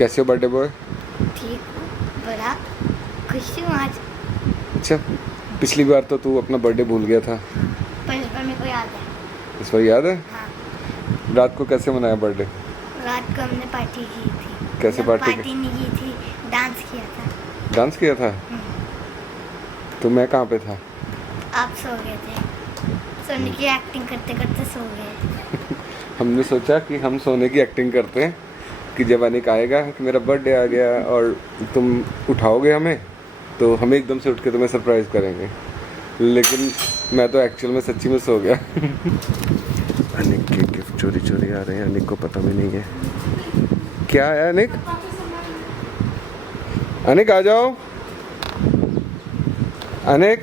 कैसे हो birthday boy? ठीक हूँ, बड़ा खुश हूँ आज। अच्छा, पिछली बार तो तू अपना बर्थडे भूल गया था, पर इस बार मेरे को याद है। इस बार याद है? हाँ, रात को कैसे मनाया बर्थडे? रात को हमने पार्टी की थी। कैसे मतलब पार्टी की? पार्टी नहीं की थी, डांस किया था। डांस किया था? तो मैं कहाँ पे था? आप सो गए थे, सोने की एक्टिंग करते करते सो गए। हमने सोचा कि हम सोने की एक्टिंग करते हैं कि जब अनिक आएगा कि मेरा बर्थडे आ गया और तुम उठाओगे हमें, तो हम एकदम से उठ के तुम्हें सरप्राइज करेंगे। लेकिन मैं तो एक्चुअल में सच्ची में सो गया। अनिक के गिफ्ट चोरी चोरी आ रहे हैं, अनिक को पता भी नहीं है क्या है। अनिक, अनिक आ जाओ। अनिक,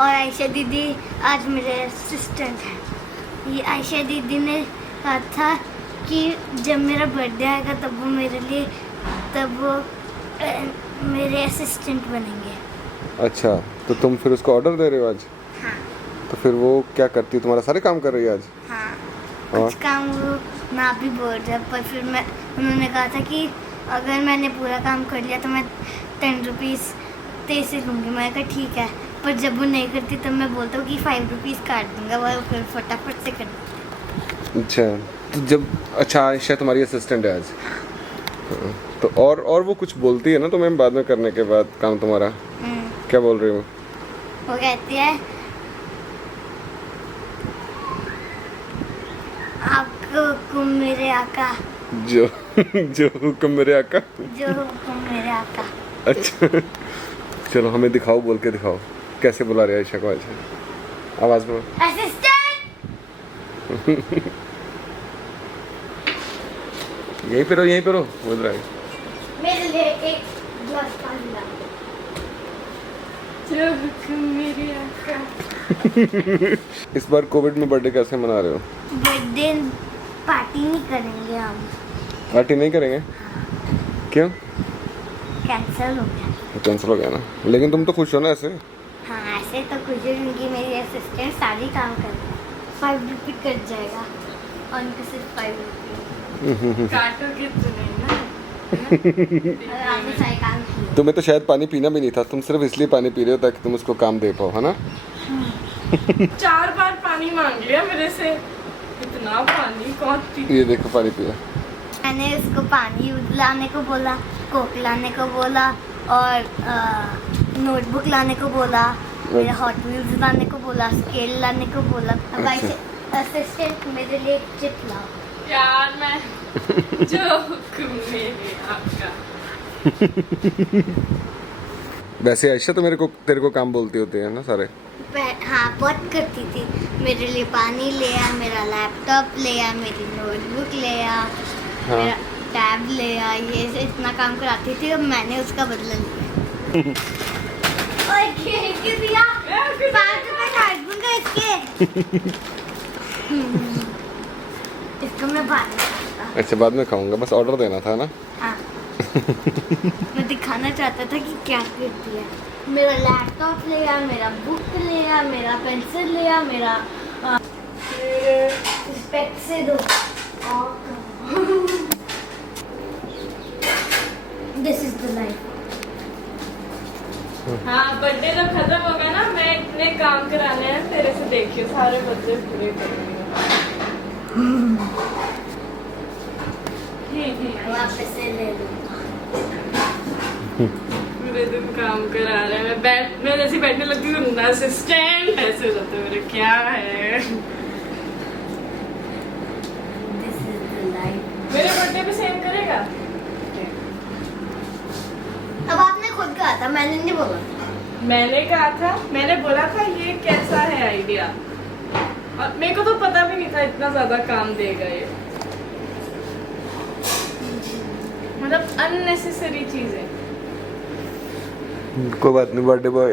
और आयशा दीदी आज मेरे असिस्टेंट है। ये आयशा दीदी ने कहा था कि जब मेरा बर्थडे आएगा तब वो मेरे असिस्टेंट बनेंगे। अच्छा तो तुम फिर उसको ऑर्डर दे रहे हो आज? हाँ तो फिर वो क्या करती है, तुम्हारा सारे काम कर रही है आज? हाँ, और? कुछ काम वो ना भी बोल रहा, पर फिर उन्होंने कहा था कि अगर मैंने पूरा काम कर लिया तो मैं 10 रुपीज़ तेज से लूँगी। मैं कहा ठीक है, पर जब वो नहीं करती तब मैं बोलता हूँ कि 5 रुपीज़ काट दूँगा, वो फिर फटाफट से कर देती। अच्छा तो जब, अच्छा आयशा तुम्हारी असिस्टेंट है आज? हाँ, तो और वो कुछ बोलती है ना तुम्हें बाद में करने के बाद काम तुम्हारा? क्या बोल रही हो? वो कहती है आपको हुक्म मेरे आका, जो जो हुक्म मेरे आका। जो हुक्म मेरे आका। अच्छा चलो हमें दिखाओ, बोल के दिखाओ कैसे बुला रहे आयशा को आज। आवाज में असिस्टेंट, यहीं पे रहो, यहीं पे रहो, बोल रहा है। मेरे लिए एक गिलास पानी ला। जो हुक्म मेरे आका। इस बार कोविड में बर्थडे कैसे मना रहे हो? बर्थडे पार्टी नहीं करेंगे हम, पार्टी नहीं करेंगे? क्यों? कैंसिल हो गया। कैंसिल हो गया ना, लेकिन तुम तो खुश हो ना ऐसे? हाँ ऐसे तो कुछ क्योंकि मेरी असिस्टेंट सारी काम कर रही है। 5 रुपये कट जाएगा और उनका सिर्फ 5 रुपये काटोगे तो नहीं ना। और आपने सारे काम किए। तुम्हें तो शायद पानी पीना भी नहीं था, तुम सिर्फ इसलिए पानी पी रहे हो ताकि तुम उसको काम दे पाओ, है ना? 4 बार पानी मांग लिया मेरे से, इतना पानी कौन पी। ये देखो पानी पिया। मैंने उसको पानी लाने को बोला, कोक लाने को बोला और नोटबुक लाने को बोला, मेरे हॉट व्हील्स लाने को बोला, स्केल लाने को बोला। अब असिस्टेंट मेरे लिए एक चिप लाओ। यार मैं जो हुक्म मेरे आका। वैसे आयशा तो तेरे को काम बोलती होती है ना सारे? हाँ बहुत करती थी। मेरे लिए पानी ले आ, मेरा लैपटॉप ले आ, मेरी नोटबुक ले आ, हाँ। मेरा टैब ले आ, ये से इतना काम कराती थी। अब मैंने उसका बदला लिया। और क्यों दिया? 5 रुपए काट दूंगा इसके। इसको मैं बाद में खाऊंगा। अच्छा बाद में खाऊंगा, बस ऑर्डर देना था ना? हाँ। मैं दिखाना चाहता था कि क्या करती है। मेरा लैपटॉप ले आ, मेरा बुक ले आ, मेरा पेंसिल ले आ, मेरा स्पेक्स से दो। This is the life. हाँ बर्थडे जब खत्म होगा ना, मैं इतने काम कराने हैं तेरे से, देखियो सारे बच्चे पूरे करूंगा। वापस से ले लूँ। पूरे दिन काम करा रहे हैं। मैं जैसे बैठने लगती हूँ ना, असिस्टेंट ऐसे हो जाता है मेरे। क्या है दिस इज द लाइफ। मेरे बर्थडे पे सेम करेगा? अब आपने खुद कहा था, मैंने नहीं बोला। मैंने कहा था, मैंने बोला था ये कैसा है आइडिया, और मेरे को तो पता भी नहीं था इतना ज्यादा काम देगा ये। मतलब अननेसेसरी चीजें। कोई बात नहीं, बर्थडे बॉय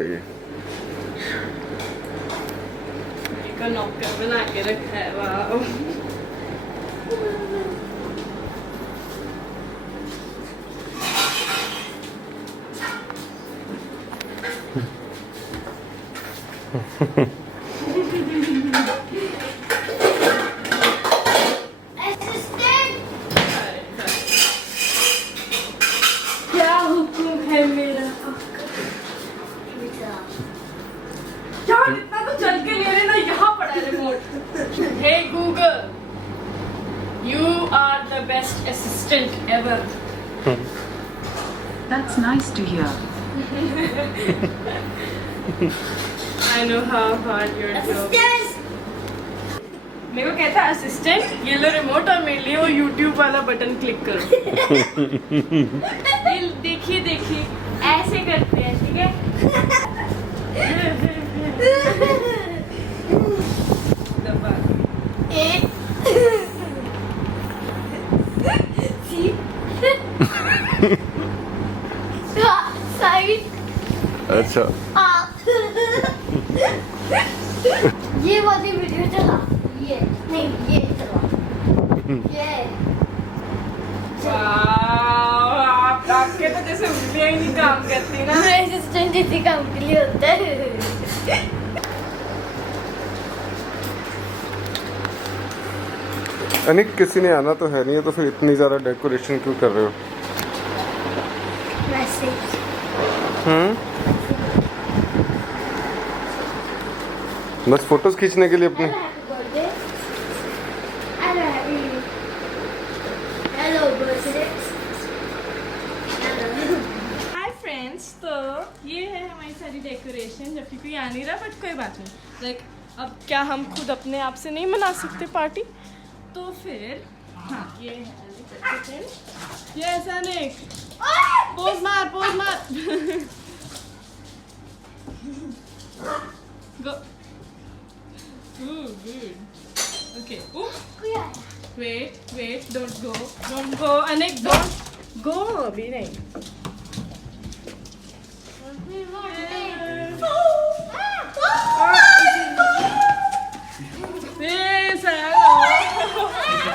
एक नौकर बना के रखा है। वाह assistant best assistant ever. That's nice to hear. I know how hard your job is. मेरे को कहता है असिस्टेंट, ये लो रिमोट और मेरे लिए वो YouTube वाला बटन क्लिक करो। ये देखिए देखिए ऐसे करते हैं, ठीक है? दबा। साइड अच्छा ये वाली वीडियो चला, ये नहीं ये चला, ये आपके तो जैसे उंगलियां ही नहीं काम करती ना। असिस्टेंट इसी काम के लिए होता है। अनिक किसी ने आना तो है नहीं है, तो फिर इतनी ज़्यादा डेकोरेशन क्यों कर रहे हो? वैसे बस फोटोज खींचने के लिए अपने? Hello birthday. हाय फ्रेंड्स, तो ये है हमारी सारी डेकोरेशन, जबकि कोई आ नहीं रहा, बट कोई बात नहीं। लाइक अब क्या हम खुद अपने आप से नहीं मना सकते पार्टी? तो फिर हाँ, ये है ये ऐसा नहीं, पोज मार पोज मार। Go good. Okay, wait, don't go Anik, don't go, अभी नहीं।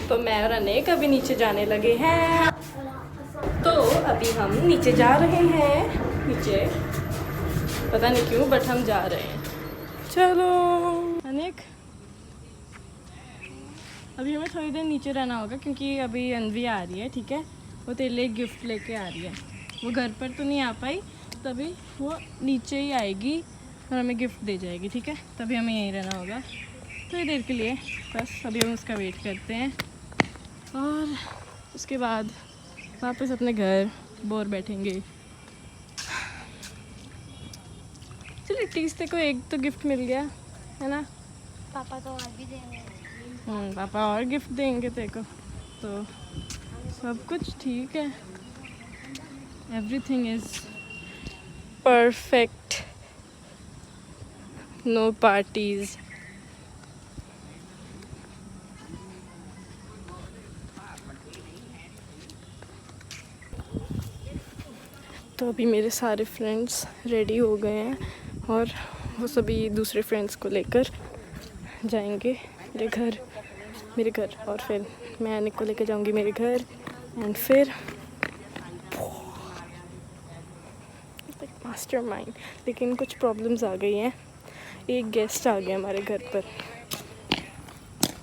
तो मैं और अनेक अभी नीचे जाने लगे हैं। तो अभी हम नीचे जा रहे हैं, नीचे पता नहीं क्यों बट हम जा रहे हैं। चलो अनेक, अभी हमें थोड़ी देर नीचे रहना होगा क्योंकि अभी अनवी आ रही है, ठीक है? वो तेरे लिए गिफ्ट लेके आ रही है। वो घर पर तो नहीं आ पाई, तभी वो नीचे ही आएगी और हमें गिफ्ट दे जाएगी, ठीक है? तभी हमें यहीं रहना होगा थोड़ी देर के लिए, बस अभी हम उसका वेट करते हैं और उसके बाद वापस अपने घर बोर बैठेंगे। चल एटलीस्ट तेरे को एक तो गिफ्ट मिल गया है ना? पापा तो और भी देंगे। पापा और गिफ्ट देंगे तेरे को, तो सब कुछ ठीक है। Everything is perfect, no parties. तो अभी मेरे सारे फ्रेंड्स रेडी हो गए हैं और वो सभी दूसरे फ्रेंड्स को लेकर जाएंगे मेरे घर और फिर मैं अनिक को लेकर जाऊंगी मेरे घर। एंड फिर मास्टरमाइंड, लेकिन कुछ प्रॉब्लम्स आ गई हैं। एक गेस्ट आ गया हमारे घर पर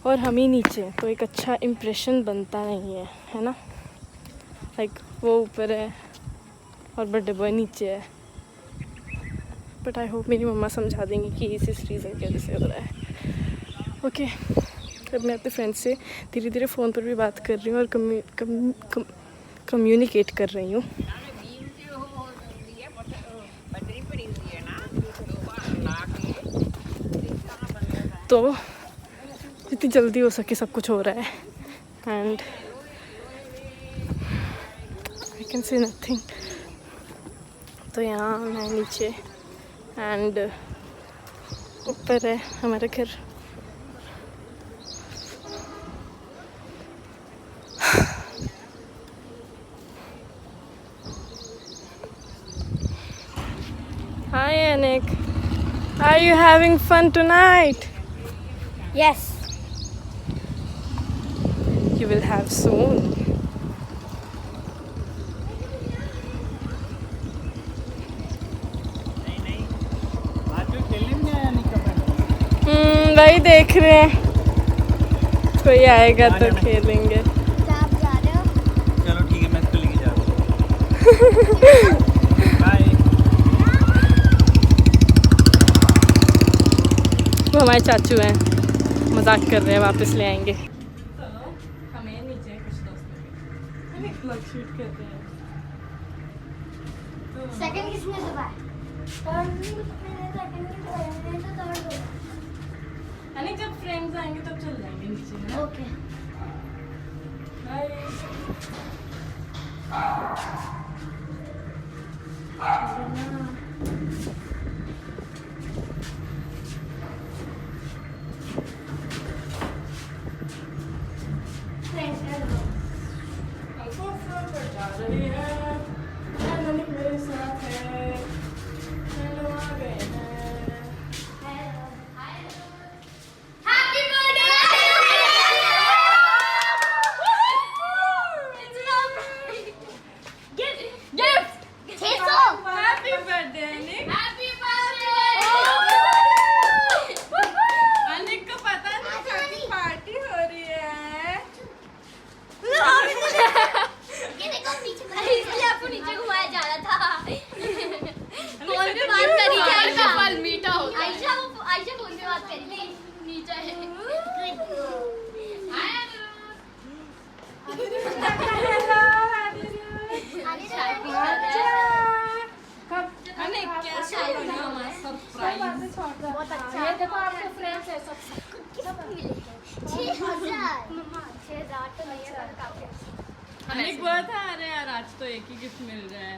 और हम ही नीचे हैं, तो एक अच्छा इम्प्रेशन बनता नहीं है ना? लाइक वो ऊपर है और बर्थडे बॉय नीचे है, बट आई होप मेरी मम्मा समझा देंगी कि इस रीज़न की वजह से हो रहा है। ओके, अब मैं अपने फ्रेंड से धीरे धीरे फ़ोन पर भी बात कर रही हूँ और कम्युनिकेट कर रही हूँ। तो जितनी जल्दी हो सके सब कुछ हो रहा है and I can say nothing. तो यहाँ मैं नीचे एंड ऊपर है हमारा घर। Hi Anik, are you having fun tonight? Yes. You will have soon. वही देख रहे हैं, कोई आएगा तो खेलेंगे। आप जा रहे हो? चलो ठीक है, मैं इसको लेके जा रहा हूँ। बाय। वो हमारे चाचू हैं, मजाक कर रहे हैं, वापस ले आएंगे। तो हमें नीचे कुछ दोस्त मिले ब्लॉग शूट करते हैं। सेकंड किसने दबाया? मैंने सेकंड नहीं दबाया, मैंने तो थर्ड दबाया। यानी जब फ्रेंड्स आएंगे तब चल जाएंगे नीचे ना। ओके। बाय। जा रही है, ननिक मेरे साथ है, हेलो आ गए हैं। Happy birthday! Gift 600। Happy birthday Anik. Happy birthday! Anik को पता नहीं था कि पार्टी हो रही है। ये देखो पीछे, इसलिए आपको नीचे घुमाया जा रहा था। कौन पे बात करी जाएगा? फल मीठा होगा। आयशा फोन पे बात करी थी, नीचे है। अनिक कैसा बना हमारा सरप्राइज? बहुत अच्छा। ये देखो आपके फ्रेंड्स है सब मिले। 6000 तो नहीं है, काफी अच्छा। अनिक बहुत है। अरे यार आज तो एक ही गिफ्ट मिल रहा है।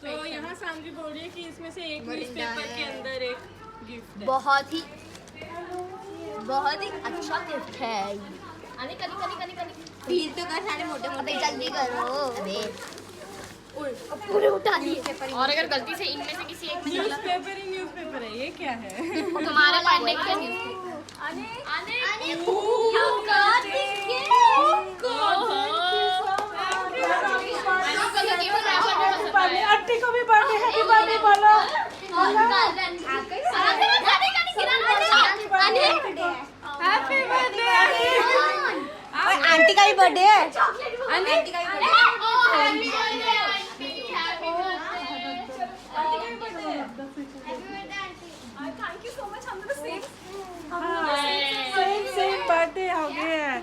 तो यहाँ सामने बोल रही है कि इसमें से एक न्यूज़पेपर के अंदर एक गिफ्ट है। बहुत ही अच्छा गिफ्ट है। आने कनी फील तो कर, सारे मोटे मोटे जल्दी करो। अबे अब पूरे उठा लिए। और अगर गलती से इनमें से किसी एक में न्यूज़पेपर ही न्यूज़पेपर है। ये क्या है? तुम्हारे पढ़ने का न्यूज़पेपर। आने you got this gift। Aunty को भी बर्थडे हैप्पी बर्थडे बोलो। Happy birthday. आंटी का भी बर्थडे है। Thank you so much. हम लोग सेम बर्थडे हो गए हैं।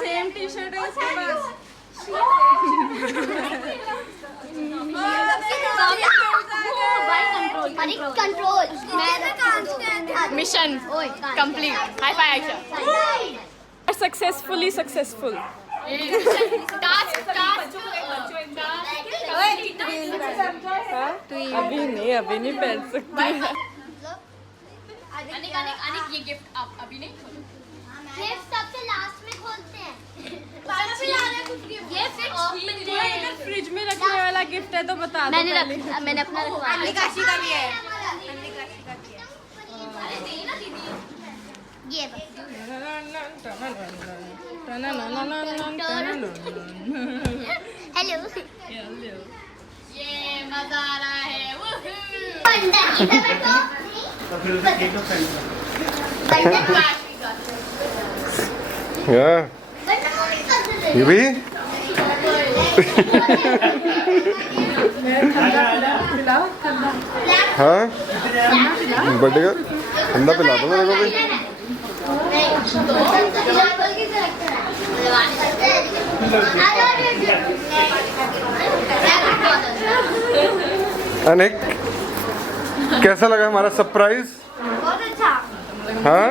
सेम टी शर्ट है इसके पास। Control mission complete. High five Ayesha. Successfully successful. अभी नहीं पहन सकती। अनिक ये गिफ्ट आप अभी नहीं खोलो। गिफ्ट सबसे लास्ट में खोलते हैं। अगर फ्रिज में रखने वाला गिफ्ट है तो बता दो। मैंने पहले। मैंने अपना रखवाया। काशी का भी है। ये हेलो। ये मजा आ रहा है। ये भी हाँ बर्थडे का ठंडा पिला दो मेरे को भी। अनिक कैसा लगा हमारा सरप्राइज? बहुत अच्छा। हाँ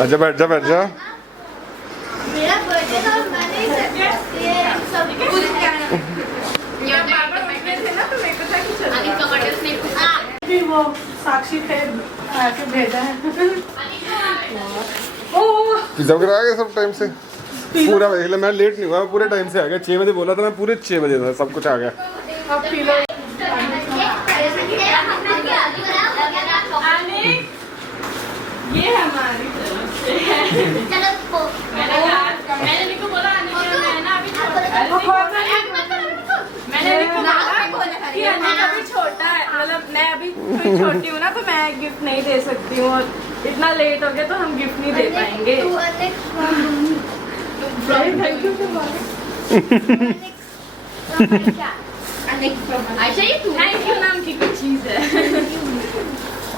अच्छा बैठ जा मेरा बर्थडे था और मैंने ये सब कुछ वो साक्षी थे आके भेजा है। पिज्जा वगैरह आ गया सब टाइम से पूरा। पहले मैं लेट नहीं हुआ, मैं पूरे टाइम से आ गया। 6 बजे बोला था, मैं पूरे 6 बजे था, सब कुछ आ गया। अब पी लो। ये हमारी चलो मैंने निको बोला मैं ना अभी मैंने मतलब मैं अभी थोड़ी छोटी हूँ ना, तो मैं गिफ्ट नहीं दे सकती हूँ, और इतना लेट हो गया तो हम गिफ्ट नहीं दे पाएंगे। तू अनेक आयशा ये तू थैंक यू नाम की कुछ चीज़ है।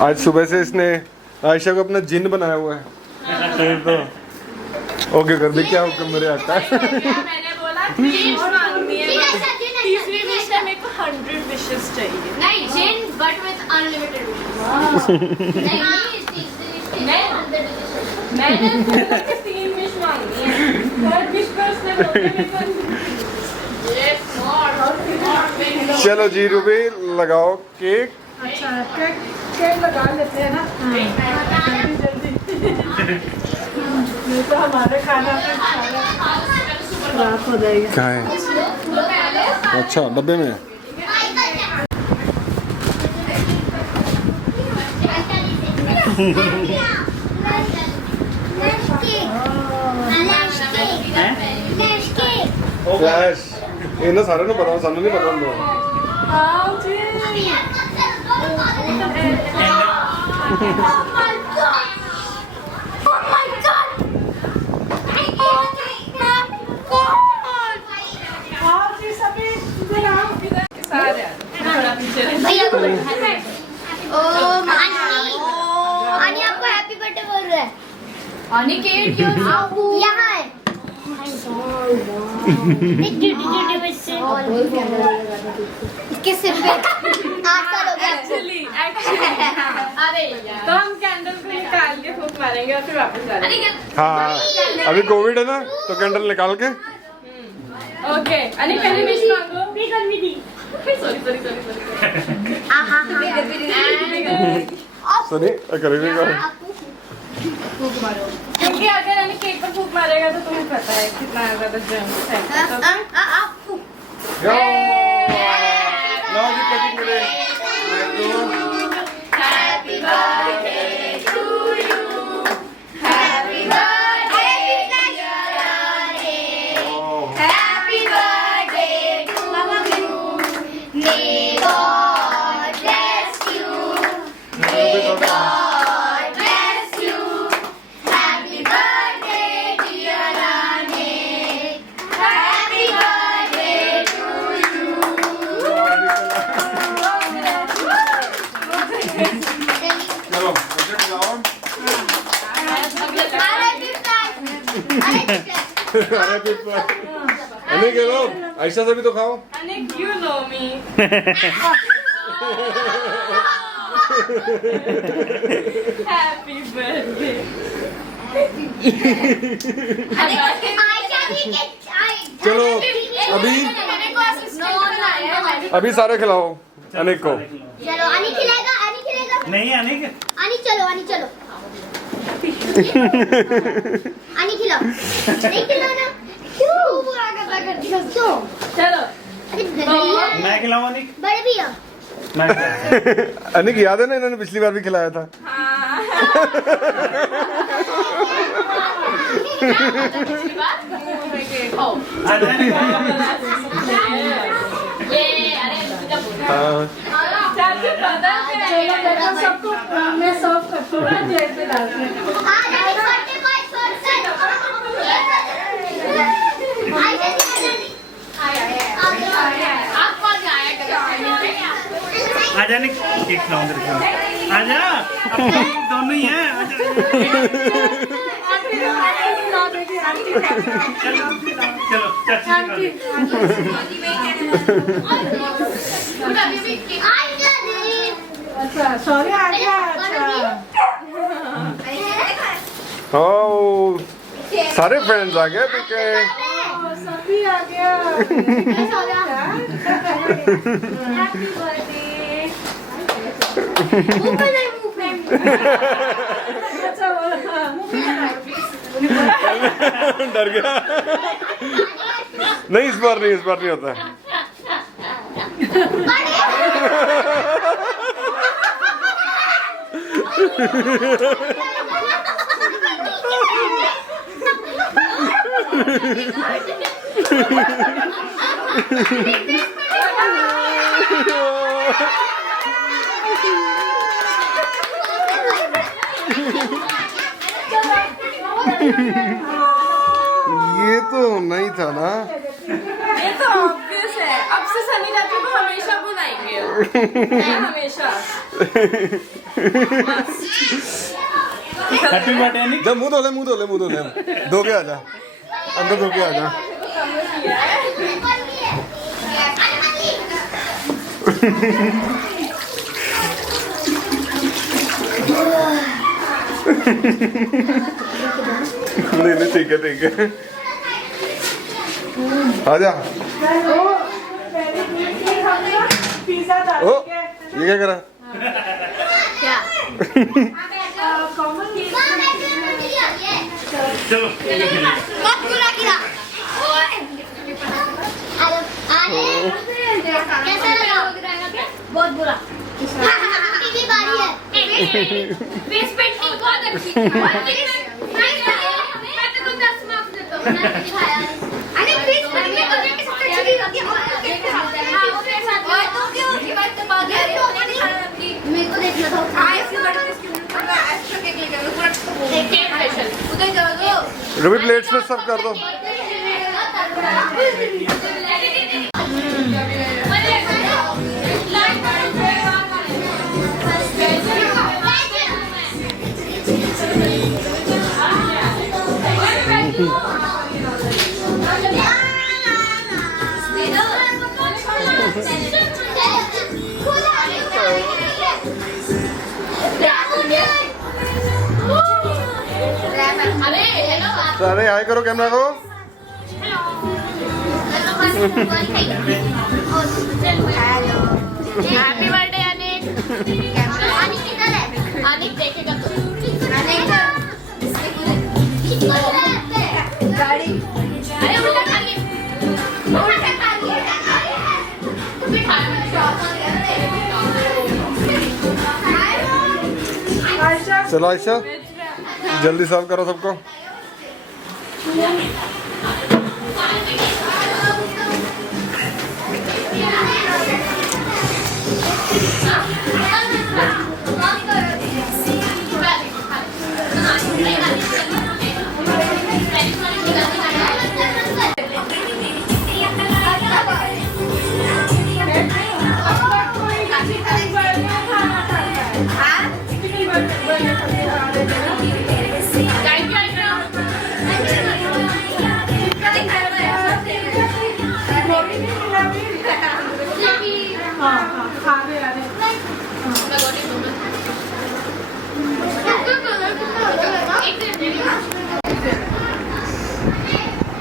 आज सुबह से इसने आयशा को अपना जिन बनाया हुआ है। फिर तो ओके कर दे, क्या हुक्म मेरे आता है। मैंने बोला 3 मांगनी है, तीसरी विश है मेरे को 100 विशेस चाहिए। नहीं जिन बट विद अनलिमिटेड मैंने बोला कि 3 विश मांगनी है, थर्ड विश पर उसने बोला मेरे को चलो जी रूबी लगाओ केक। अच्छा केक लगा लेते हैं ना, जल्दी नहीं तो हमारे खाना पे खराब हो जाएगा। कहाँ है? अच्छा डब्बे में। फ्लैश ਇਹਨਾਂ ਸਾਰਿਆਂ ਨੂੰ ਪਤਾ, ਸਾਨੂੰ ਨਹੀਂ ਪਤਾ ਹੁੰਦਾ। हाँ जी हाँ जी सभी सारे आणि आपको हैप्पी बर्थडे बोल रहा है। अनिकेत क्यों यहाँ है। एक ड्यूटी बच्चे इसके सिर पे 8 साल हो गया। एक्चुअली अरे यार तो हम कैंडल को निकाल के फूंक मारेंगे और फिर वापस आ जाएंगे। हाँ अभी कोविड है ना, तो कैंडल निकाल के। ओके अनी पहले विश मांगो। सनी करेंगे क्या? क्योंकि अगर अनी केक पर फूंक मारेगा तो तुम्हें पता है कितना ज्यादा जर्म्स है। लो जी कटिंग करें। Happy birthday to you. Happy birthday happy birthday to you. May God bless you. May God bless you. Happy birthday dear Anik. Happy birthday to you. चलो मुझे खिलाओ। अरे पिपा अने के लो, आयशा से भी तो खाओ। Anik you know me. Happy birthday. चलो अभी सारे खिलाओ अनेक को। चलो आनी खिलाएगा, आनी खिलाएगा। नहीं आने के आनी चलो, आनी चलो। आनी खिलाओ। नहीं खिलाना क्यों? क्यों? चलो अरे भैया, मैं खिलाऊं अनिक बड़े भैया मैं अनिक याद है ना, इन्होंने पिछली बार भी खिलाया था। आज अनिक ये अरे मुझे बोल हाँ सबको मैं सर्व करती हूँ ना, प्लेट पे डालती हूँ। आज आनी बर्थडे बॉय छोड़ से आप कौन आया करो आज अनिक केक खिलाऊं तेरे को। आजा अब तो दोनों ही हैं। आजा चलो चाची अच्छा सॉरी आ गया। अच्छा ओ सारे फ्रेंड्स आ गए ठीक है। सभी आ गया। Happy birthday. अच्छा बोला डर गया। नहीं इस बार नहीं होता है। ये तो नहीं था ना। ये तो ऑब्वियस है। अब से सनी चाचा को हमेशा बुलाएंगे। हमेशा। Happy birthday Anik. जब मुंह धो ले धो के आजा, अंदर धो के आजा। नहीं ठीक है आजा। ओ ये क्या करा? क्या? चलो बहुत बुरा किया। कैसा लगा? बहुत बुरा। टीवी बारी है। फेस पेंटिंग बहुत अच्छी है। मैं तो 10 मार्क्स देता हूँ। अरे फेस पेंटिंग करने की सबसे अच्छी चीज होती है हां वो के साथ और तो क्यों की बात तो बात है मेरे को देखना था। आईसी बटन इसके ऊपर एक्स्ट्रा केक लेकर पूरा केक स्पेशल उधर जाओ दो। रवि प्लेट्स में सर्व कर दो। सारे हाय करो कैमरा को। Happy birthday Anik. अनिक किधर है? अनिक देखेगा तो। गाड़ी अरे उल्टा खा लिए। उल्टा खा लिया। तू भी खा। चलो आयशा जल्दी सर्व करो सबको।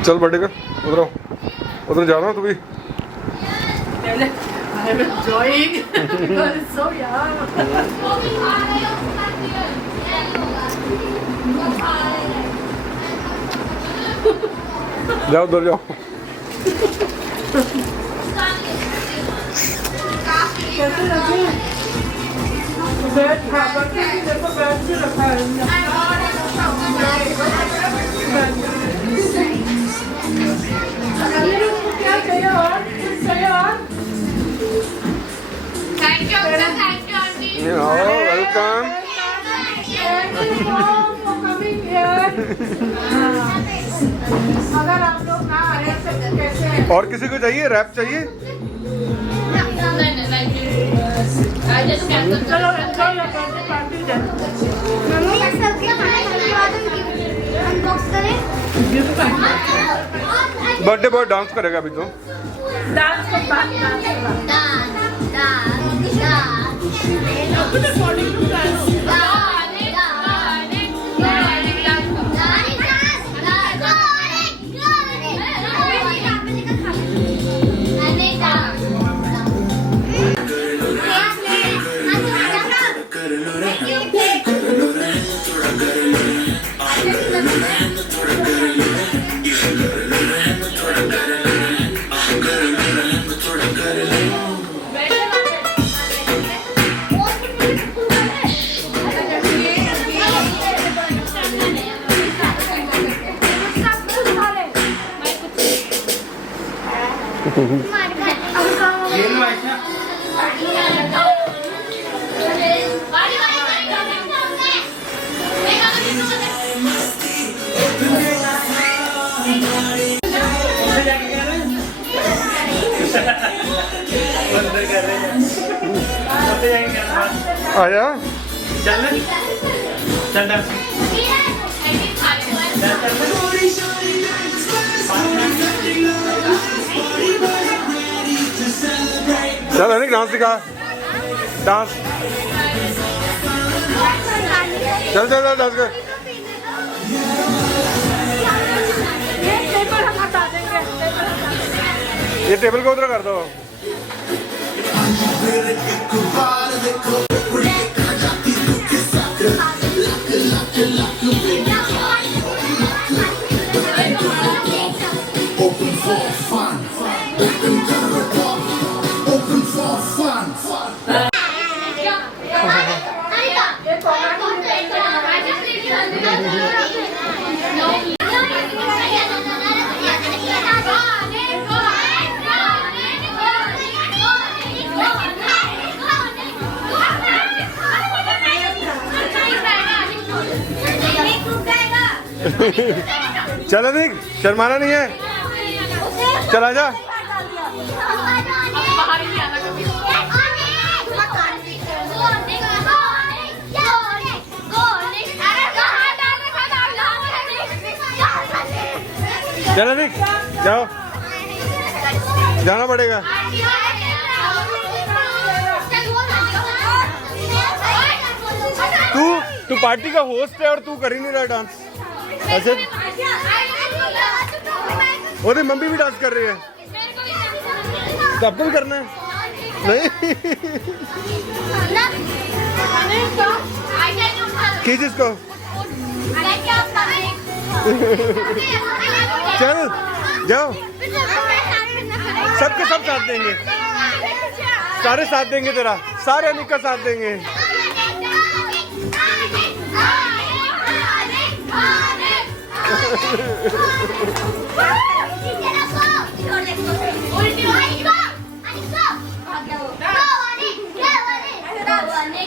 चल बर्थडे कर उधर जाना तू भी। जाओ उधर जाओ। Thank you aunty. वेलकम। अगर आप लोग ना आए तो कैसे? और किसी को चाहिए रैप चाहिए? चलो एंजॉय करते पार्टी जाते। मम्मी सबके खाने के बाद अनबॉक्स करें। बर्थडे बॉय डांस करेगा अभी तो। डांस के बाद ये लो आयशा। बारी बारी इधर कर रहे हैं चलते जाएंगे आजा चल चल डांस चल अनिक डांस सिखा डांस चल चल चल डांस कर ये टेबल हम हटा देंगे, टेबल हटा देंगे। ये टेबल को उधर कर दो Open for fun. Open for fun. चल अनिक शर्माना नहीं है चल आजा चल अनिक जाओ जाना पड़ेगा तू पार्टी का होस्ट है और तू कर ही नहीं रहा डांस ऐसे और मम्मी भी डांस कर रही है तो आपको भी करना है नहीं खींच इसको चल जाओ सबके सब साथ देंगे सारे साथ देंगे तेरा सारे अनिक का साथ देंगे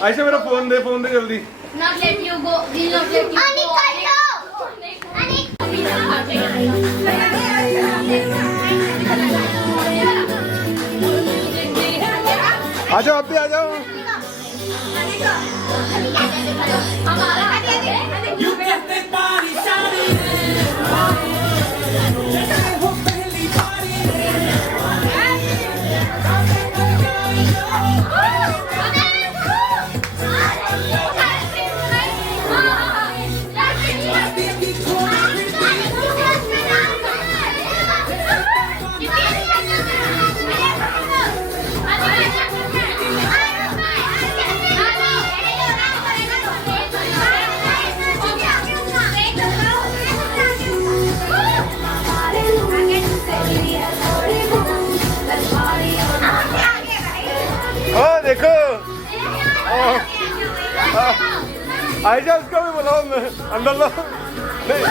ऐसे मेरा फोन दे जल्दी Not let you go. Will not let you आ जाओ आप भी आ जाओ देखो आयशा उसको भी बुलाओ अंदर लो नहीं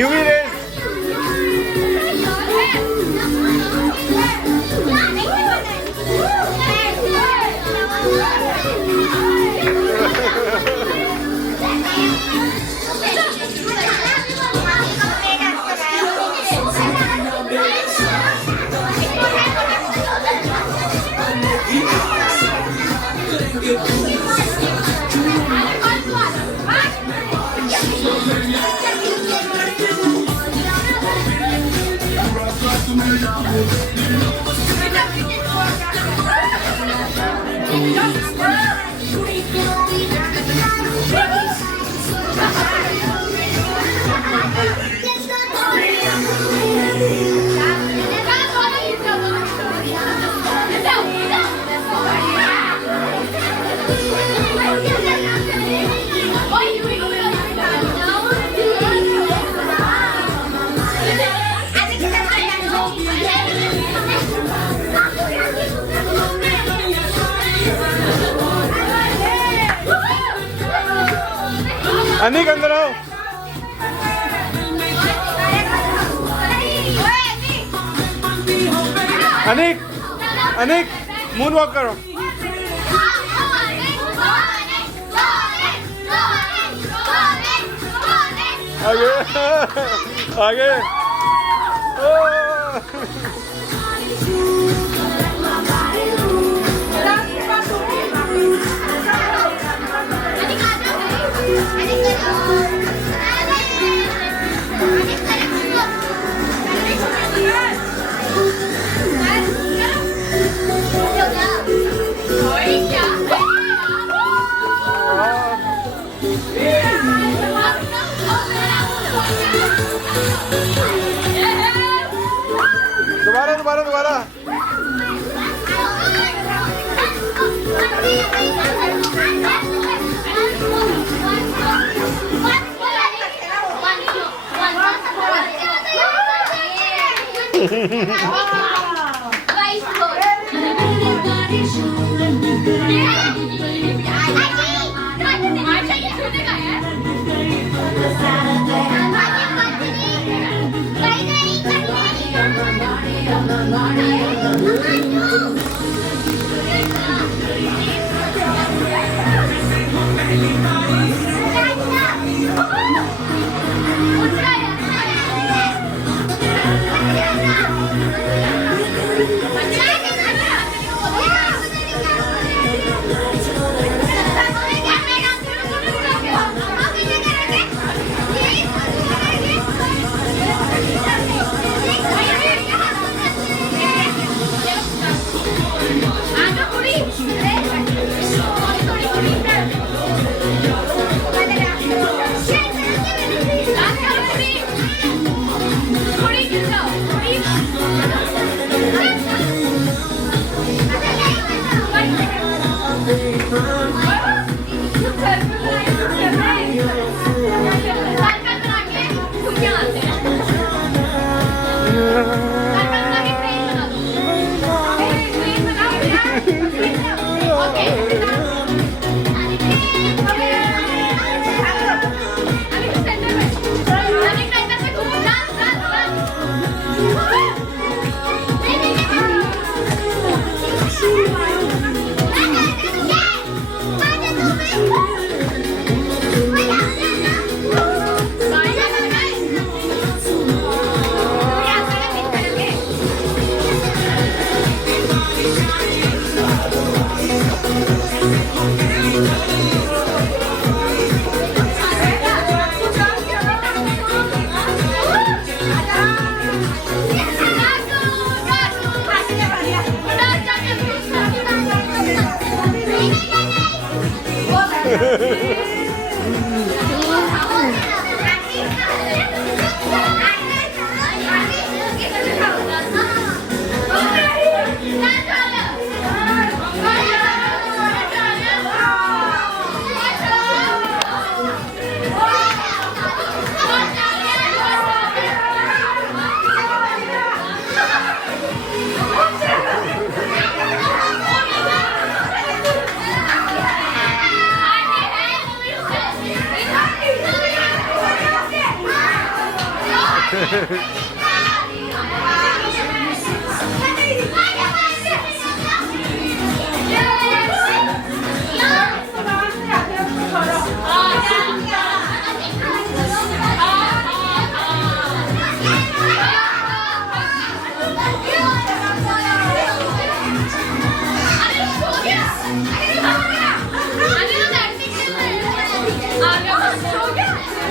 यूवी रेस अनिक अंदर आओ अनिक मून वॉक करो आगे आगे दोबारा दोबारा दोबारा।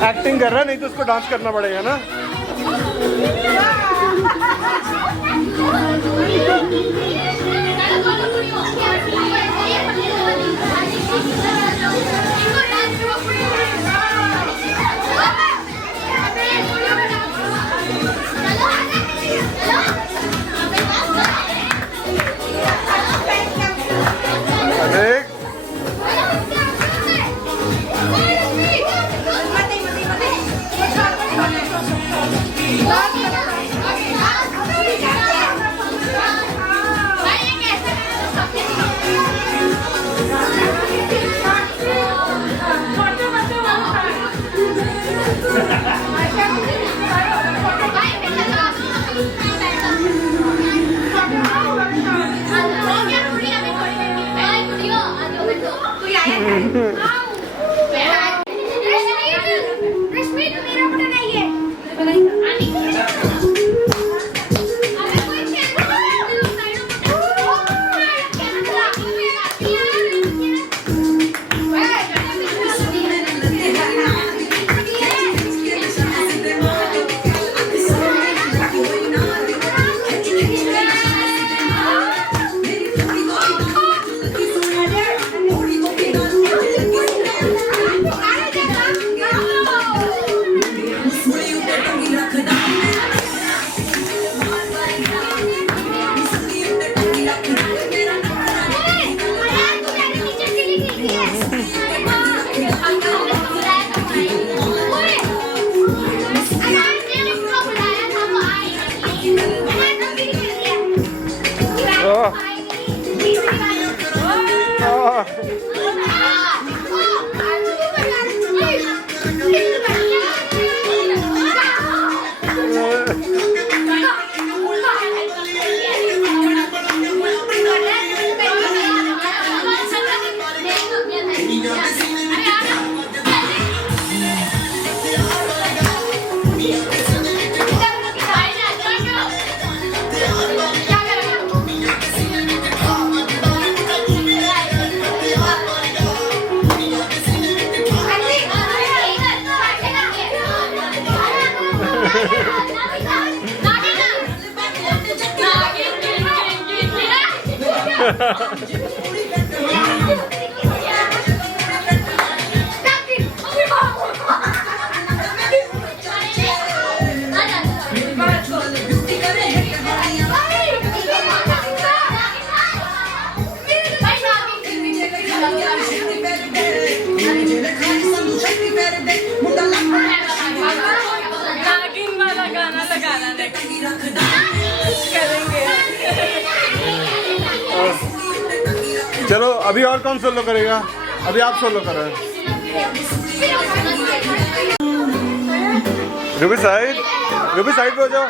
एक्टिंग कर रहा है, नहीं तो उसको डांस करना पड़ेगा ना। नागिन वाला गाना लगाना करेंगे। चलो अभी और कौन सोलो करेगा? अभी आप सोलो करो। रूबी साइड पे हो जाओ।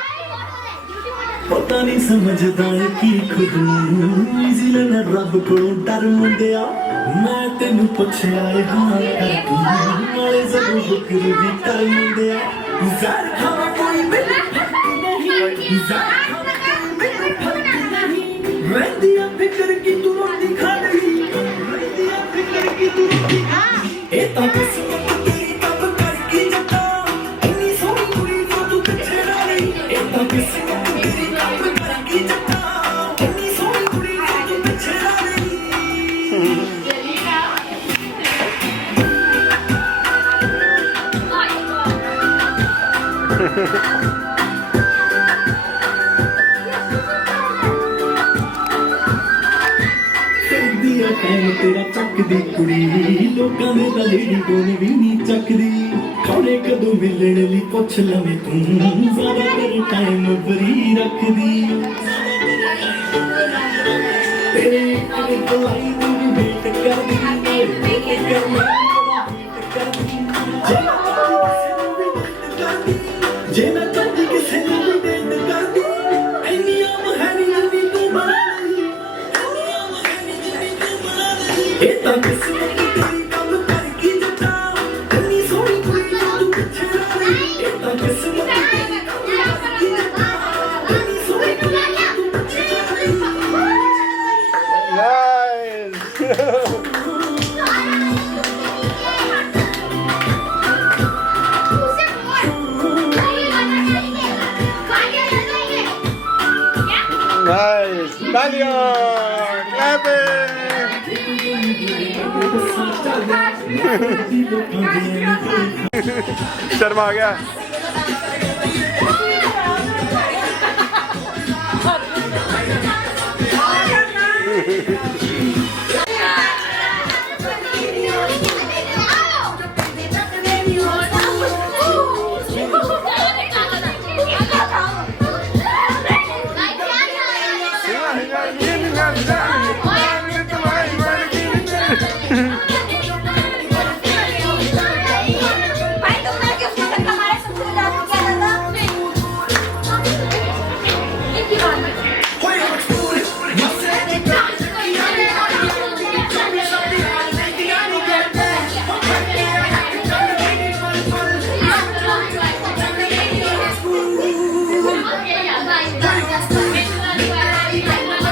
पता नहीं समझदा की खुद नूं जिले रब को डर मुंडिया मैं तेनू पुछया हां करके नाले जरूर बुकर भी कर मुंडिया ज़र खावा कोई मेरे नहीं ज़र खावा कोई मेरे नहीं रहदिया फिकर की तू रोटी खा रही रहदिया फिकर की तू रोटी खा ए ता किस्मत तेरी तब करके जता इन्नी सोहनी कुड़ी जो तू पिछे रही ए ता किस्मत तेरी तब करके जता इन्नी सोहनी कुड़ी जो तू पिछे रही तेरा चकदी कुड़ी लोकां दे दा लेडी कोन भी नहीं चकदी खौले कदों मिलण लई पुछ लवे तू ज़्यादा कर टाइम बरी रखदी तेरे एक लाई तू वेट करदी वेट करदी जे ना चाहती किसे नूं भी वेट करदी इन्नी आम है नहीं तू बना इतना किस्मत तेरी कम करके जता इतनी सोहनी कुड़ी तू पिछे रही इतना किस्मत तेरी कम करके जता इतनी सोहनी कुड़ी तू पिछे रही नाइस तालियां क्लैपिंग शर्मा आ गया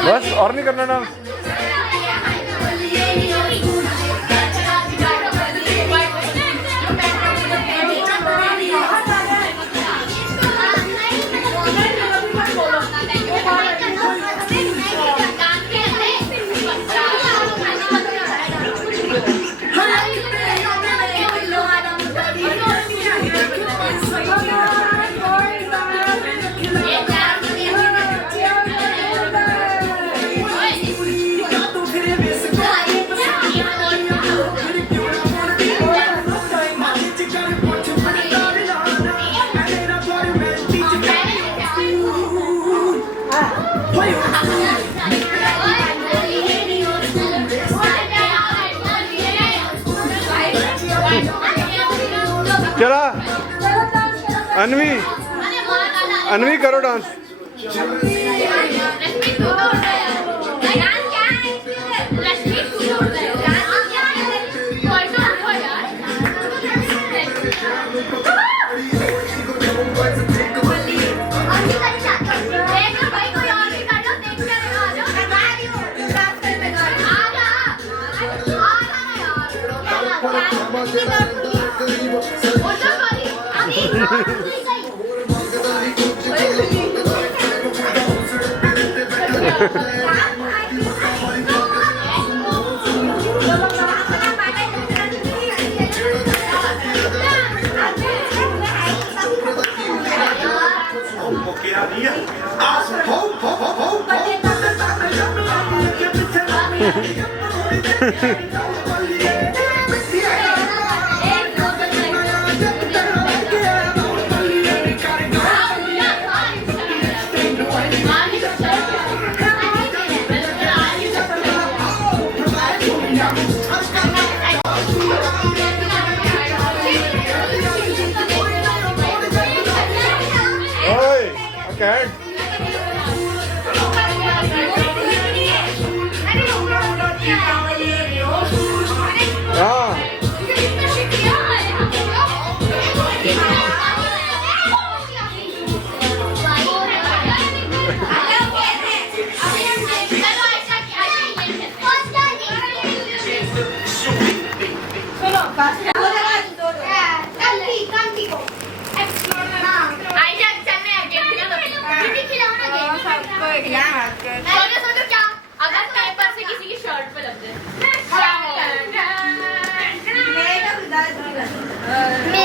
बस और नहीं करना ना अनवी अनवी करो डांस।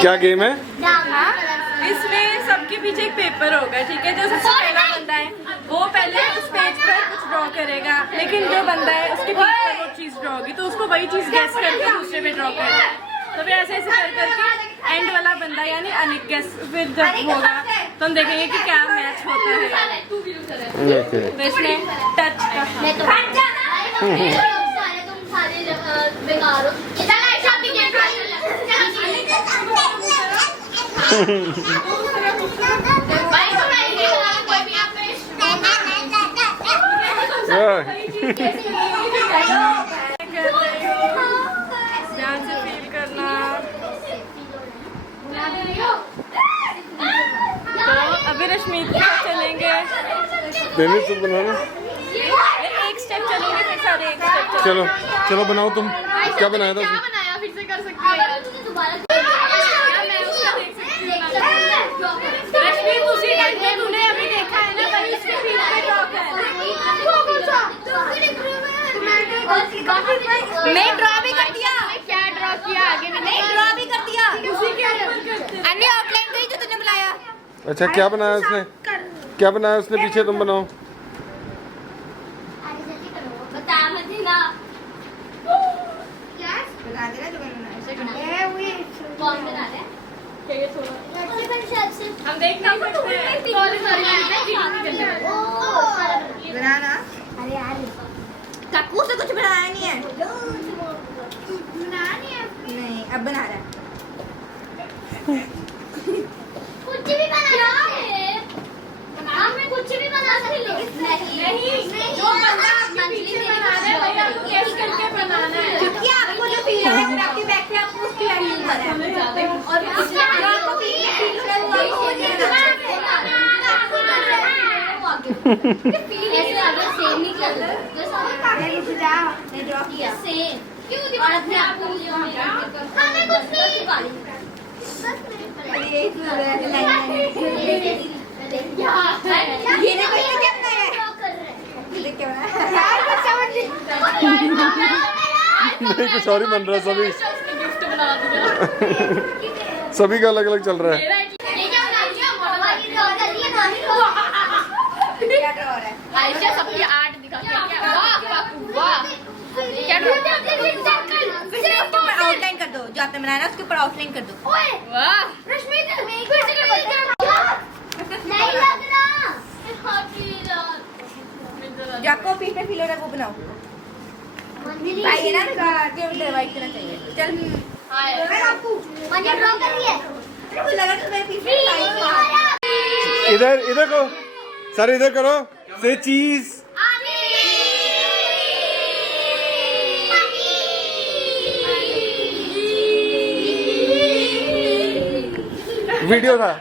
क्या गेम है? इसमें सबके पीछे एक पेपर होगा, ठीक है। जो सबसे पहला बंदा है वो पहले उस पेज पर कुछ ड्रॉ करेगा, लेकिन जो बंदा है उसके पीछे पर वो चीज ड्रॉ होगी, तो उसको वही चीज गेस करके दूसरे पे ड्रॉ करना है। तो फिर ऐसे ऐसे कर करके एंड वाला बंदा यानी अनिक गेस फिर जब होगा तो हम देखेंगे कि क्या मैच होता है। तो इसमें टच का ध्यान से फील करना। तो अभी रश्मित के साथ चलेंगे, तुम बनाना एक स्टेप चलेंगे फिर सारे एक स्टेप। चलो चलो बनाओ। तुम क्या बनाया था? फिर से कर सकते हैं। रश्मि उसी टाइम पे तूने अभी देखा है ना, वही उसके फील पे ड्रॉ कर। मैं ड्रॉ भी कर दिया। क्या ड्रॉ किया आगे? नहीं ड्रॉ भी कर दिया। उसी के अन्य आउटलाइन करी जो तूने बुलाया। अच्छा क्या बनाया उसने? क्या बनाया उसने? पीछे तुम बनाओ। बता मत ना। बना देना जो बनाना है। कौन बना रहा है? हम देख नहीं सकते। बनाना। अरे यार काकू से कुछ बनाया नहीं है। नहीं अब बना रहा है। कुछ भी बना है। हम कुछ भी बना सकते हैं। नहीं जो बंदा मंथली में बना रहा है वही आपको कैसे करके बनाना है। क्योंकि आपको जो फील है आपकी बैक पे आपको उसकी वैल्यू पता है। और इसलिए आपको फील है वो आपको नहीं बनाना है। ऐसे अगर सेम नहीं कर लो जैसा मैंने सुझा ने ड्रॉ किया सेम क्यों और अपने आप को हमें कुछ नहीं अरे यही तो है लाइन ये देखो इसने क्या बनाया है। देख क्या बनाया यार मैं समझ नहीं कुछ और ही बन रहा है। गिफ्ट बना दिया। सभी का अलग अलग चल रहा है। ये क्या बना दिया क्या ड्रॉ है। आयशा सबकी आर्ट दिखा के क्या वाह वाह क्या ड्रॉ किया? फिर से उसके ऊपर आउटलाइन कर दो जो आपने बनाया ना उसके ऊपर आउटलाइन कर दो। वाह रश्मि फिर से कर नहीं लग रहा जो आपको पीठ पे फील हो रहा है वो बनाओ। भाई है ना का के वाइट करना चाहिए। चल मैंने ड्रॉ कर लिया लगा तो मैं पीछे लाई। इधर को सर, इधर करो, से चीज। वीडियो था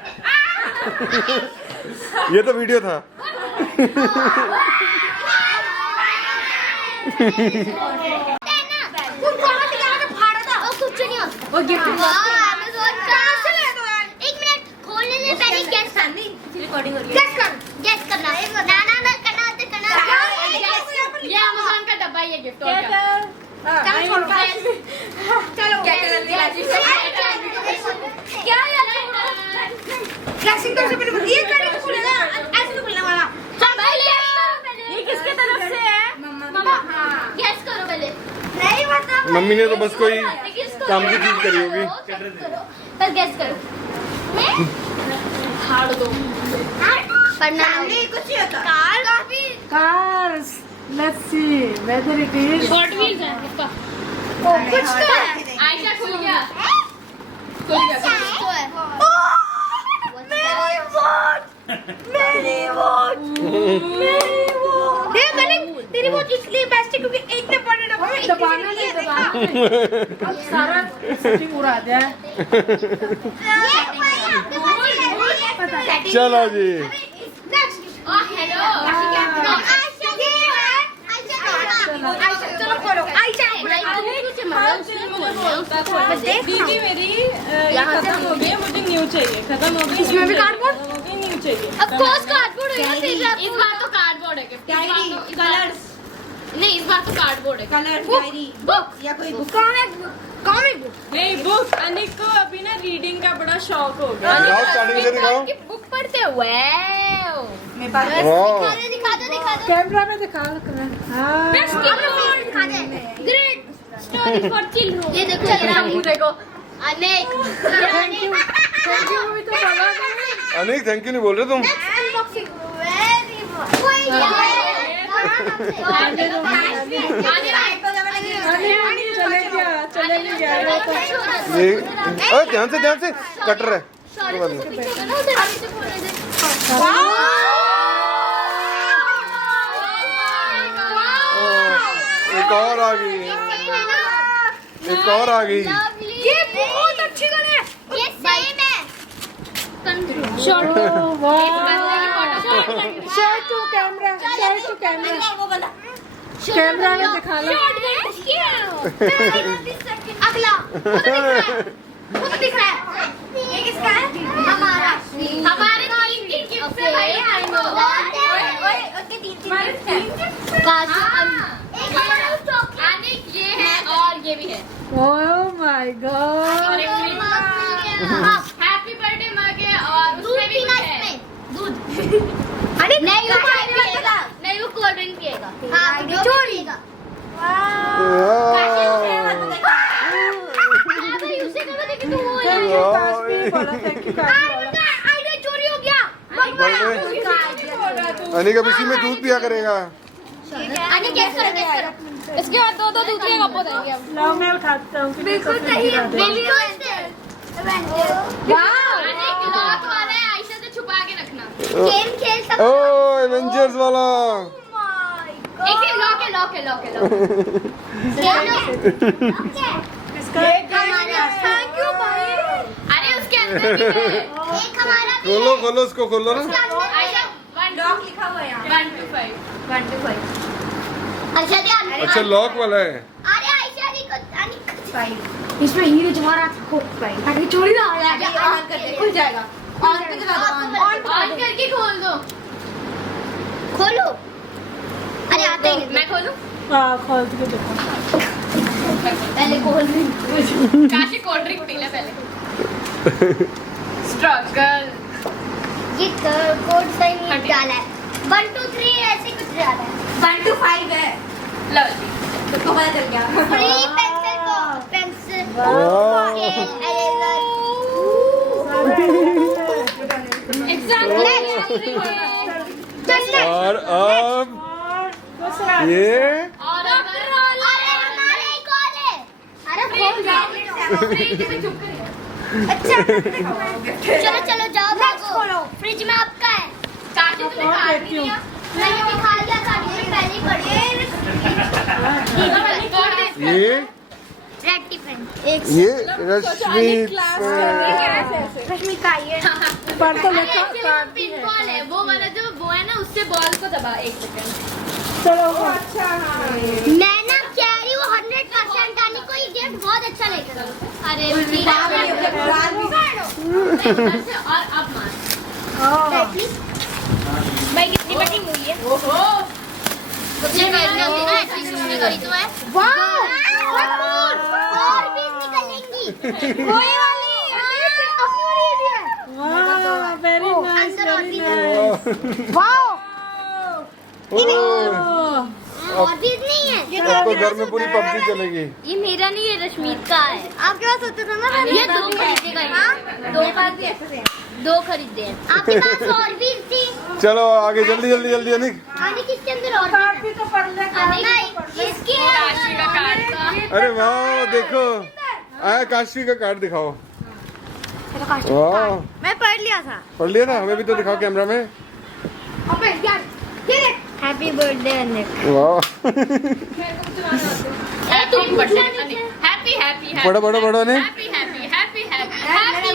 ये तो वीडियो था। वो गिफ्ट एक मिनट खोलने से पहले गैस रिकॉर्डिंग हो रही है। गैस करना ना करना होता करना। ये अमेज़न का डब्बा, ये गिफ्ट और क्या? चलो क्या क्लासिक तो से पहले ये करके खुलेगा, ऐसे नहीं खुलने वाला। ये किसके तरफ से है? मम्मा गैस करो पहले। नहीं बता। मम्मी ने तो बस कोई काम की चीज करी होगी। पर गैस करो। मैं हाड़ दो। पढ़ना नहीं कुछ नहीं होता। कार काफी Cars. Let's see whether it is. Hot wheels है उसका। कुछ तो है। आयशा खुल गया। खुल गया। कुछ तो है। देख मैंने तेरी वॉच इसलिए बेस्ट है क्योंकि एक ने बड़े डब्बे में दबाना नहीं, दबाना। अब सारा सेटिंग उड़ा दिया। चलो जी, ओह हेलो। चलो खोलो आयशा दीदी मेरी ये खत्म हो गई है, मुझे न्यू चाहिए। खत्म हो गई, इसमें भी कार्डबोर्ड? न्यू चाहिए। ऑफ कोर्स कार्डबोर्ड है ना। इस बार तो कार्डबोर्ड है गिफ्ट। कलर्स नहीं, इस बार तो कार्डबोर्ड है। कलर्स डायरी बुक या कोई बुक कॉमिक बुक नहीं, बुक। अनिक को अभी ना रीडिंग का बड़ा शौक हो गया। दिखाओ, स्टार्टिंग से दिखाओ। बुक पढ़ते हुए। मेरे पास वाह, दिखा दो। कैमरा में दिखा। हाँ। दिखा दे। Great story for children. ये देखो ये रानी देखो। अनेक। थैंक यू भी तो बोला था। अनिक थैंक यू नहीं बोल रहे तुम। Unboxing very good. चले गया ये अरे ध्यान से कटर है। सॉरी कोई बात नहीं। एक और आ गई, एक और आ गई। ये बहुत अच्छी गन है। ये सेम है। Share to camera, share to camera. वो वाला कैमरा में दिखा लो। अगला वो तो दिख रहा है। ये किसका है? हमारा। हमारे तीन गिफ्ट है भाई। उसके तीन काजू अनिक ये है और ये भी है। ओह माय और गॉड। एक हैप्पी बर्थडे मग है और दूध उसमें भी पीना कुछ है। इसमें दूध। अरे नहीं वो नहीं, वो कोल्ड ड्रिंक पिएगा। हाँ पिएगा। उसे करो देखिए तू वो थैंक यू काशवी बोला। थैंक यू काशवी बोला। आइडिया चोरी हो गया। अनिक अब इसी में दूध पिया करेगा। आने गैस करो। इसके बाद दो दूध के कप हो जाएंगे अब। लाओ मैं उठाता हूँ। बिल्कुल सही है। अनिक लॉक वाला है, आयशा से छुपा के रखना। गेम खेल सकते ओ एवेंजर्स वाला। एक ही लॉक है। थैंक यू भाई। अरे उसके अंदर भी है। एक हमारा भी है। खोलो उसको, खोलो ना। आयशा 1 लॉक लिखा हुआ है यहाँ 1 to 5। अच्छा ध्यान। अच्छा लॉक वाला है। अरे आयशा दी को इसमें हीरे जवाहरात खो ताकि चोरी ना हो जाए। ऑन कर दे खुल जाएगा। ऑन पे दबा दो। ऑन करके खोल दो। खोलो। अरे आते ही नहीं। मैं खोलूं? हाँ, खोल के देखो। पहले खोल। काशी कोल्ड ड्रिंक पी ले पहले। स्ट्रगल। ये कोड सही नहीं डाला है। 1 2 3 ऐसे कुछ डाला है। 1 to 5 है। लो तुमको पता चल गया। फ्री पेंसिल को पेंसिल वाह। एग्जाम और अब ये और अरे हमारे ही कॉल है। अरे खोल जाओ। चुप करिए। चलो चलो जाओ भागो। फ्रिज में आपका है। चाचू तुमने काट भी दिया। मैंने भी खा लिया था, ये पहले ही पड़ी। तोड़ दे। ये रेड टिफिन। ये रश्मि रश्मि का ये पर तो अरे actually वो पिन बॉल है, वो वाला जो वो है ना, उससे बॉल को दबा। एक सेकंड। चलो अच्छा हाँ मैं ना कह रही हूँ 100% आने को ये गिफ्ट बहुत अच्छा लगेगा। अरे और अब मार। भाई कितनी बड़ी मूवी है। ये मैंने ना ऐसी सुनी गई तो है। और भी निकलेंगी। वही वाली अपनी वाली भी है। वाह वेरी नाइस अंदर और वेरी भी नाइस वाओ ओह और भी नहीं है। आपको घर में पूरी पबजी चलेगी। ये मेरा नहीं है, रश्मीत का है। आपके पास होते थे ना। ये दो खरीदे गए। दो खरीदे हैं। आपके पास और भी थी। चलो आगे जल्दी जल्दी जल्दी अनिक। आने किसके अंदर और कार्ड भी तो पढ़ ले नहीं इसके राशि का कार्ड का। अरे वाह देखो आया काशवी का कार्ड दिखाओ। वाह मैं पढ़ लिया था। पढ़ लिया था, हमें भी तो दिखाओ कैमरा में। Happy birthday Anik. वाह अरे तुम हैप्पी हैप्पी हैप्पी बड़ा बड़ा बड़ा ने happy happy happy happy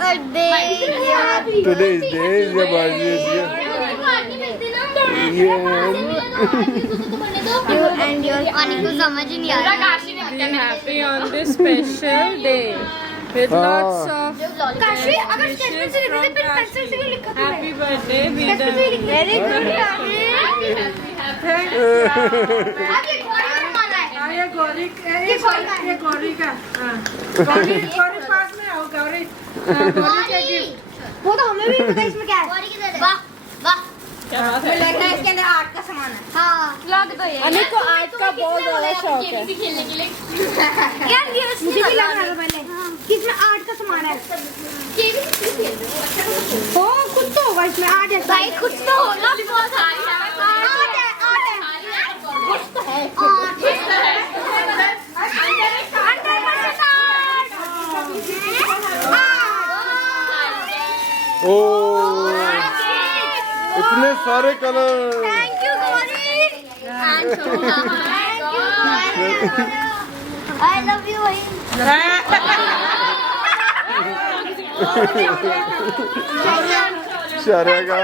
birthday today is day is your birthday you and your Anik को समझ ही नहीं आ रहा। काशी ने बताया मैं happy on this special day with lots of Kashi अगर स्केच से लिखते फिर पेंसिल से क्यों लिखा तूने? happy birthday be the very good happy happy आगे घोड़ी बनवाना है। ये गौरी ये गौरी का हाँ गौरी गौरी पास में आओ गौरी गौरी का गिफ्ट वो तो हमें भी पता है इसमें क्या है। वाह वाह क्या बात है लगता है इसके अंदर आर्ट का सामान है। हाँ लग तो ये अनिक को आर्ट का बहुत ज्यादा शौक है भी खेलने के लिए। यार ये मुझे भी लग रहा था पहले कि इसमें आर्ट का सामान है। हो कुछ तो होगा इसमें आर्ट है। भाई कुछ तो होगा। बहुत सारी आर्ट है कुछ तो है। ओ इतने सारे colour. Thank you Gauri. I love you भाई। शारिया का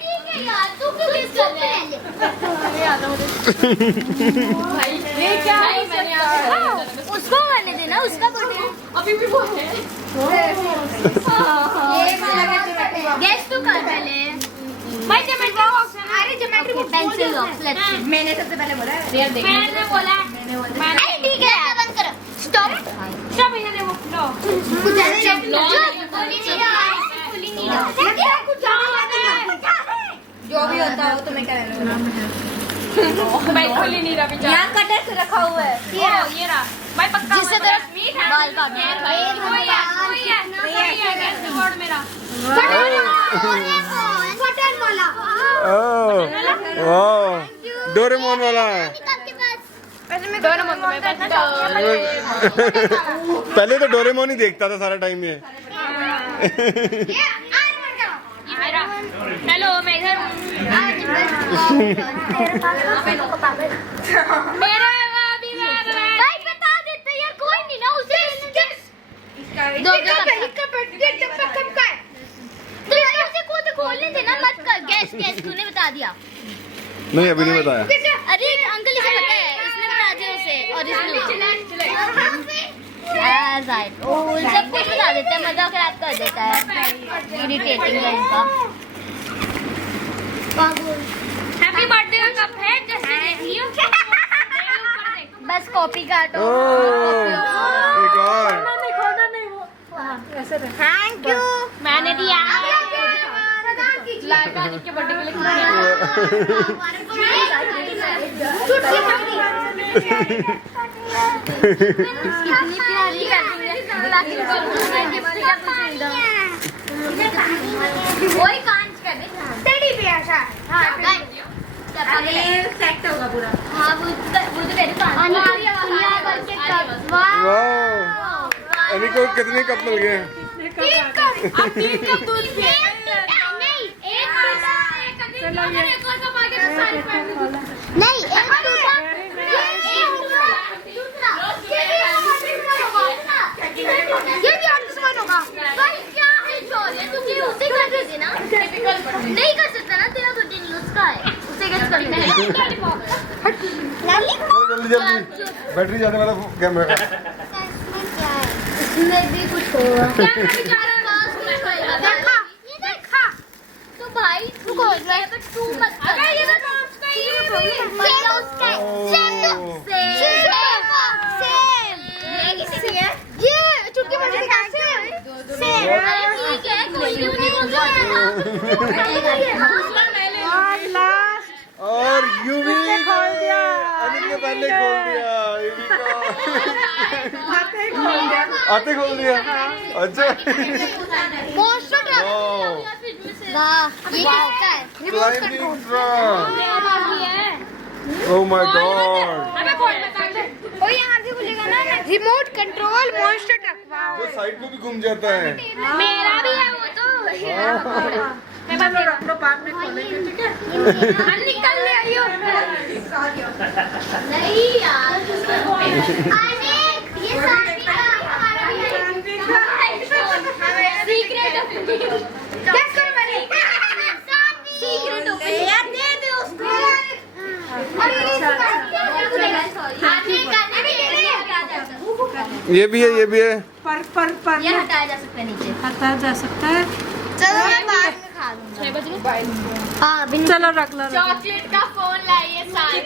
ठीक है यार तू क्यों मिस कर रहा है? ये क्या है? मैंने उसको करने देना उसका बर्थडे अभी भी वो है। गेस तो कर पहले। भाई ज्योमेट्री बॉक्स है ना। अरे geometry box pencil box let's see. मैंने सबसे पहले बोला है। मैंने बोला अरे ठीक है बंद करो। स्टॉप स्टॉप इन्हें देखो लो कुछ ऐसे बोली नहीं रहा बोली नहीं रहा कुछ जो भी होता है वो तुम्हें क्या लेना भाई खोली नहीं रहा बेचारा। यहाँ कटर से रखा हुआ है। ये रहा भाई पक्का जिससे तेरा बाल काट बोर्ड मेरा बटन वाला वाह डोरेमोन वाला है। पहले तो डोरेमोन ही देखता था सारा टाइम ये। हेलो मैं इधर हूँ। मेरा भाई बता देते यार कोई नहीं ना उसे खोलने देना मत कर। गैस गैस तूने बता दिया। नहीं अभी नहीं बताया। अरे अंकल इसे पता है इसने बता दिया उसे ओरिजिनल सब कुछ बता देता है मजाक खराब कर देता है। इरिटेटिंग है इनका। हैप्पी बर्थडे का कप है जैसे देख लियो। बस कॉपी काटो। एक और थैंक यू मैंने दिया लाइका के बर्थडे के लिए कितनी प्यारी वही कांच कर दे टेडी बियर सा। हाँ सेट होगा पूरा। हाँ वो तो तेरे कांच करके कप। वाह अनी को कितने कप मिल गए? 3 कप। अब 3 कप दूध पिए। नहीं, एक चलो ये एक और कप आगे तो सारी नहीं एक दूसरा ये भी आयुष्मान होगा। भाई क्या है जोर? ये तुम ये उसे कर रहे थे ना? नहीं कर सकता ना, तेरा बर्थडे नहीं उसका है, उसे कैसे करना है? जल्दी जल्दी, बैटरी जाने वाला कैमरा का। इसमें भी कुछ होगा। कैमरा बेचारा पास कुछ होएगा। देखा, ये देखा। तो भाई तू बोल रहा है, but तू मत कर। अगर ये तो उसका ही है, सेम उसका है। सेम। ये किसी की है? ये चुटकी बजा के सेम। ठीक है, कोई भी नहीं बोल रहा है। और यूवी खोल दिया, अनिल ने पहले खोल दिया, यूवी का आते खोल दिया। अच्छा मॉन्स्टर ट्रक। वाह ये किसका है? Climbing truck. Oh my God, अबे बोल मत कर। ओ यहाँ से खुलेगा ना रिमोट कंट्रोल मॉन्स्टर ट्रक। जो साइड में भी घूम जाता है। मेरा भी है वो तो। निकल ले आइयो। नहीं यार, ये सामने का हमारा भी है। सीक्रेट क्या करो मैंने? सीक्रेट यार दे दे उसको। अरे ये भी है, ये भी है। ये हटाया जा सकता है नीचे। चलो मैं बाद में खा लूंगा। 6 बज गए। हाँ बिन चलो रख लो। चॉकलेट का फोन लाइए सारे।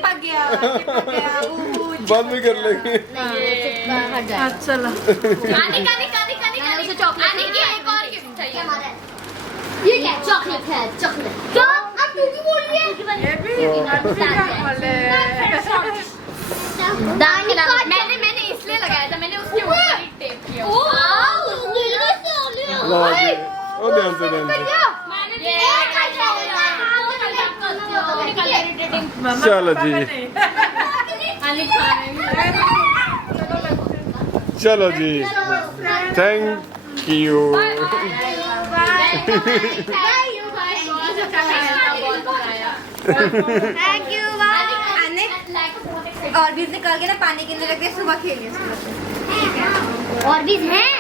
बाद में कर लेंगे। हट जाए। चलो आने का उसे चॉकलेट। आने की एक और गिफ्ट चाहिए। ये क्या चॉकलेट है? चॉकलेट क्या? अब तू भी बोल रही है? दांत के अलावा मैंने इसलिए लगाया था, मैंने उसके ऊपर ही टेप किया। लो जी, ओ ध्यान से ध्यान से। चलो जी, चलो जी, थैंक यू। थैंक यू और भी निकाल के ना पानी के अंदर रख दे, सुबह खेलिए उसके। और भी हैं।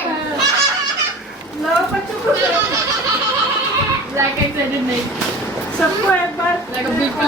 सबको एक बार बिल्कुल